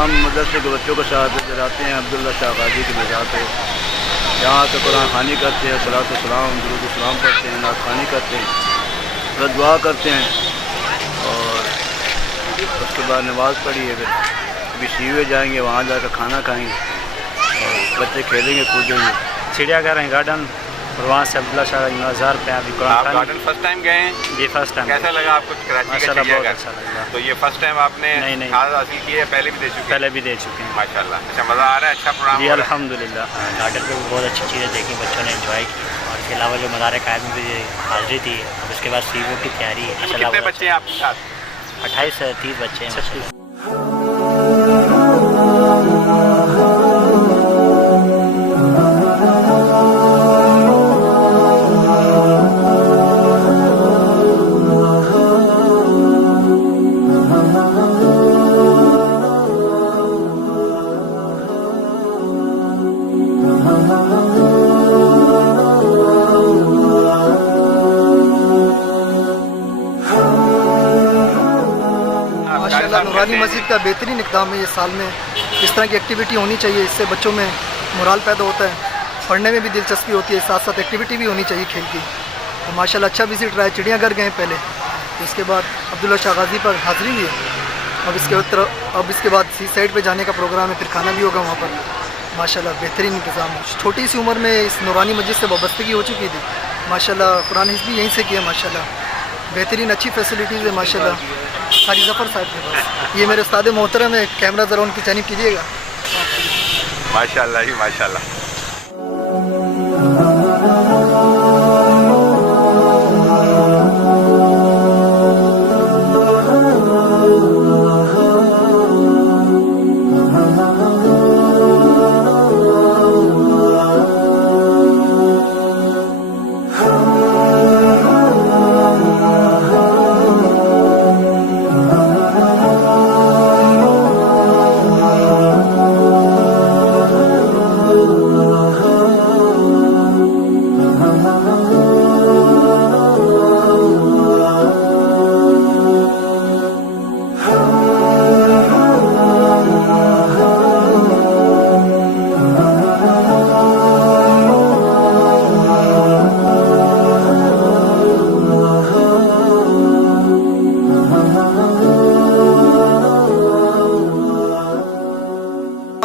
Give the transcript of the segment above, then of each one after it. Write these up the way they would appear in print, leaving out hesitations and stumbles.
हम मदरसे के बच्चों के साथ इधर आते हैं अब्दुल्ला शाह गाजी की मज़ार पे। यहाँ से कुरान ख़वानी करते हैं, सलात सलाम दुरूद सलाम करते हैं, नात ख़वानी करते हैं, फिर दुआ करते हैं और उसके बाद नमाज़ पढ़ी है। फिर अभी सीवे जाएंगे, वहाँ जाकर खाना खाएंगे और बच्चे खेलेंगे कूदेंगे। चिड़ियाघर है, गार्डन, और वहाँ से अब्दुल्ला शाह मज़ार पे अभी आप गार्डन फर्स्ट टाइम गए हैं? जी फर्स्ट टाइम। कैसा लगा आपको कराची का चिड़ियाघर? अच्छा लगा। तो ये फर्स्ट टाइम आपने खास हासिल की है? पहले भी दे चुके हैं? पहले भी दे चुके हैं। माशाल्लाह। अच्छा मज़ा आ रहा है? अच्छा प्रोग्राम? जी अल्हम्दुलिल्लाह। गार्डन पे भी बहुत अच्छी चीज़ें देखी, बच्चों ने एंजॉय की और इसके अलावा जो मज़ार कायद में भी हाज़िरी थी, अब उसके बाद सीवो की तैयारी है। कितने बच्चे हैं आपके साथ? 28 से 30 बच्चे हैं। माशाल्लाह नूरानी मस्जिद का बेहतरीन इक़दाम है। ये साल में इस तरह की एक्टिविटी होनी चाहिए, इससे बच्चों में मोराल पैदा होता है, पढ़ने में भी दिलचस्पी होती है, साथ साथ एक्टिविटी भी होनी चाहिए खेल की। तो माशाल्लाह अच्छा विज़िट रहा है। चिड़ियाघर गए पहले, तो इसके बाद अब्दुल्ला शाह गाजी पर हाज़िरी हुई है। अब इसके बाद सी साइड पर जाने का प्रोग्राम है, फिर खाना भी होगा वहाँ पर। माशाल्लाह बेहतरीन इंतज़ाम है। छोटी सी उम्र में इस नूरानी मस्जिद से वाबस्तगी हो चुकी थी। माशाल्लाह कुरान हिफ़्ज़ भी यहीं से किया। माशाल्लाह बेहतरीन अच्छी फैसिलिटीज़ है। माशाल्लाह कारी ज़फ़र साहब के पास, ये मेरे उस्ताद मोहतरम है। कैमरा ज़रा उनकी जानिब कीजिएगा। माशाल्लाह ही माशाल्लाह।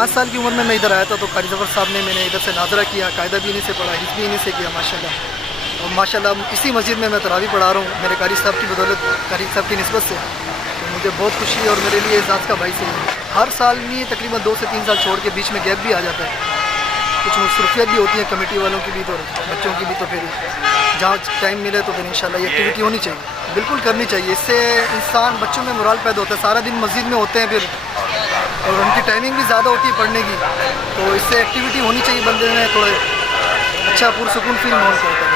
साल की उम्र में मैं इधर आया था, तो कारी ज़फ़र साहब ने मैंने इधर से नाज़रा किया, कायदा भी इन्हीं से पढ़ा, हिज़्ब भी इन्हीं से किया माशाल्लाह। और माशाल्लाह इसी मस्जिद में मैं तरावी पढ़ा रहा हूँ मेरे कारी साहब की बदौलत, कारी साहब की निस्बत से। तो मुझे बहुत खुशी है और मेरे लिए एजाज़ का भाई से हर साल में तकरीबन 2 से 3 साल छोड़ के बीच में गैप भी आ जाता है। कुछ मसरूफियत भी होती है कमेटी वालों की भी तो बच्चों की भी, तो फिर जहाँ टाइम मिले तो फिर इंशाल्लाह ये एक्टिविटी होनी चाहिए, बिल्कुल करनी चाहिए। इससे इंसान बच्चों में मोराल पैदा होता है। सारा दिन मस्जिद में होते हैं फिर, और उनकी टाइमिंग भी ज़्यादा होती है पढ़ने की, तो इससे एक्टिविटी होनी चाहिए, बंदे में थोड़ा अच्छा पुरसुकून फील माहौल करता है।